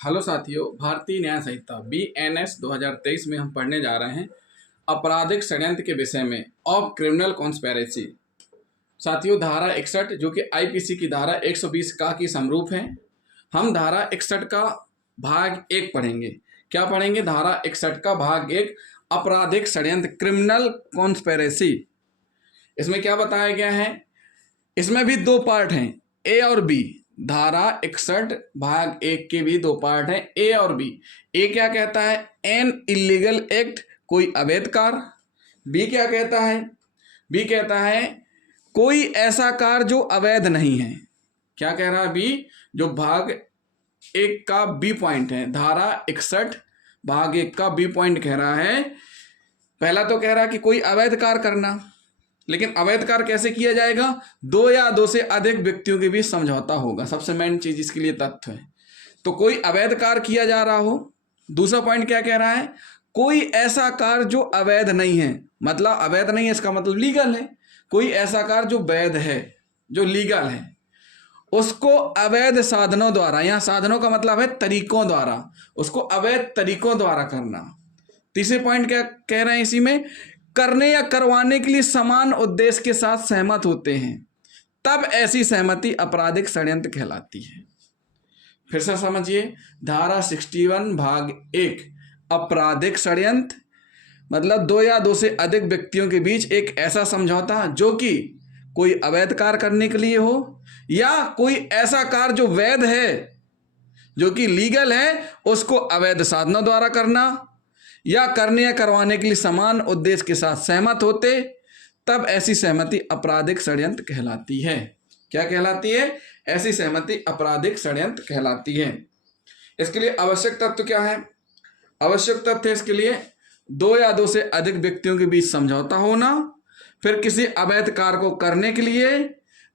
Hello साथियों, भारतीय न्याय संहिता BNS 2023 में हम पढ़ने जा रहे हैं आपराधिक षड्यंत्र के विषय में ऑफ क्रिमिनल कॉन्स्पिरेसी। साथियों, धारा 61 जो कि IPC की धारा 120 का की समरूप है। हम धारा 61 का भाग 1 पढ़ेंगे। क्या पढ़ेंगे? धारा 61 का भाग 1 आपराधिक षड्यंत्र क्रिमिनल कॉन्स्पिरेसी। इसमें क्या बताया गया है? इसमें भी दो पार्ट हैं, A और B। धारा 61 भाग 1 के भी दो पार्ट हैं, A और B। A क्या कहता है? एन इलीगल एक्ट, कोई अवैध कार्य। B क्या कहता है? B कहता है कोई ऐसा कार्य जो अवैध नहीं है। क्या कह रहा है B? जो भाग 1 का B पॉइंट है, धारा 61 भाग 1 का B पॉइंट कह रहा है। पहला तो कह रहा है कि कोई अवैध कार्य करना, लेकिन अवैध कार्य कैसे किया जाएगा? दो या दो से अधिक व्यक्तियों के बीच समझौता होगा। सबसे मेन चीज इसके लिए तथ्य है। तो कोई अवैध कार्य किया जा रहा हो। दूसरा पॉइंट क्या कह रहा है? कोई ऐसा कार्य जो अवैध नहीं है। मतलब अवैध नहीं है इसका मतलब लीगल है। कोई ऐसा कार्य जो वैध है, जो लीगल है, उसको अवैध साधनों द्वारा, यहां साधनों का मतलब है तरीकों द्वारा, उसको अवैध तरीकों द्वारा करना। तीसरे पॉइंट क्या कह रहे हैं इसी में? करने या करवाने के लिए समान उद्देश्य के साथ सहमत होते हैं, तब ऐसी सहमति आपराधिक षड्यंत्र कहलाती है। फिर से समझिए, धारा 61 भाग 1 आपराधिक षड्यंत्र मतलब दो या दो से अधिक व्यक्तियों के बीच एक ऐसा समझौता जो कि कोई अवैध कार्य करने के लिए हो, या कोई ऐसा कार्य जो वैध है, जो कि लीगल है, उसको अवैध साधनों द्वारा करना, या करने या करवाने के लिए समान उद्देश्य के साथ सहमत होते, तब ऐसी सहमति आपराधिक षड्यंत्र कहलाती है। क्या कहलाती है? ऐसी सहमति आपराधिक षड्यंत्र कहलाती है। इसके लिए आवश्यक तत्व क्या है? आवश्यक तथ्य इसके लिए दो या दो से अधिक व्यक्तियों के बीच समझौता होना, फिर किसी अवैध कार्य को करने के लिए,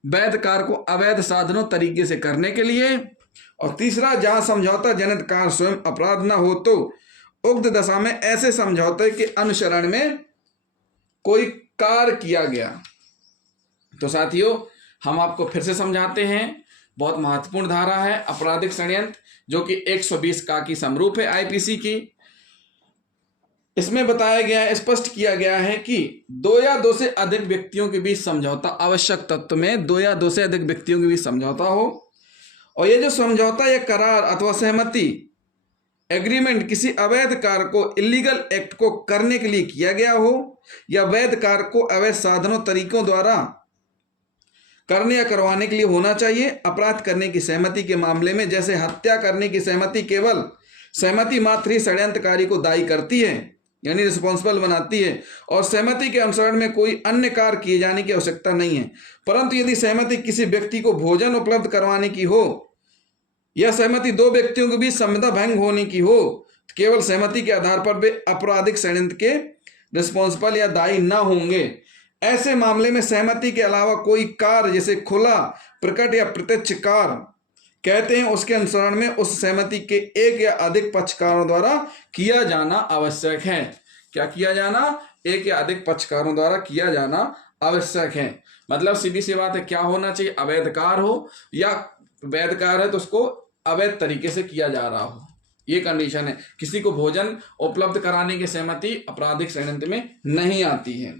वैध कार्य को अवैध साधनों तरीके से करने के लिए, और तीसरा जहां समझौता जनित कार्य स्वयं अपराध न हो तो उक्त दशा में ऐसे समझौते के अनुसरण में कोई कार्य किया गया। तो साथियों, हम आपको फिर से समझाते हैं। बहुत महत्वपूर्ण धारा है आपराधिक षड्यंत्र, जो कि 120 का की समरूप है IPC की। इसमें बताया गया है, स्पष्ट किया गया है कि दो या दो से अधिक व्यक्तियों के बीच समझौता, आवश्यक तत्व में दो या दो से अधिक व्यक्तियों के बीच समझौता हो, और ये जो समझौता या करार अथवा सहमति एग्रीमेंट किसी अवैध कार्य को, इलीगल एक्ट को करने के लिए किया गया हो, या वैध कार्य को अवैध साधनों तरीकों द्वारा करने या करवाने के लिए होना चाहिए। अपराध करने की सहमति के मामले में, जैसे हत्या करने की सहमति, केवल सहमति मात्र ही षड्यंत्रकारी को दायी करती है, यानी रिस्पॉन्सिबल बनाती है, और सहमति के अनुसरण में कोई अन्य कार्य किए जाने की आवश्यकता नहीं है। परंतु यदि सहमति किसी व्यक्ति को भोजन उपलब्ध करवाने की हो, यह सहमति दो व्यक्तियों के बीच संविदा भंग होने की हो, तो केवल सहमति के आधार पर वे आपराधिक षड्यंत्र के रिस्पॉन्सिबल या दायी न होंगे। ऐसे मामले में सहमति के अलावा कोई कार्य, जैसे खुला, प्रकट या प्रत्यक्ष कार्य कहते हैं, उसके अनुसरण में उस सहमति के एक या अधिक पक्षकारों द्वारा किया जाना आवश्यक है। क्या किया जाना? एक या अधिक पक्षकारों द्वारा किया जाना आवश्यक है। मतलब सीधी सी बात है, क्या होना चाहिए? अवैध कार्य हो या वैध कार्य है तो उसको अवैध तरीके से किया जा रहा हो, ये कंडीशन है। किसी को भोजन उपलब्ध कराने की सहमति आपराधिक षड्यंत्र में नहीं आती है।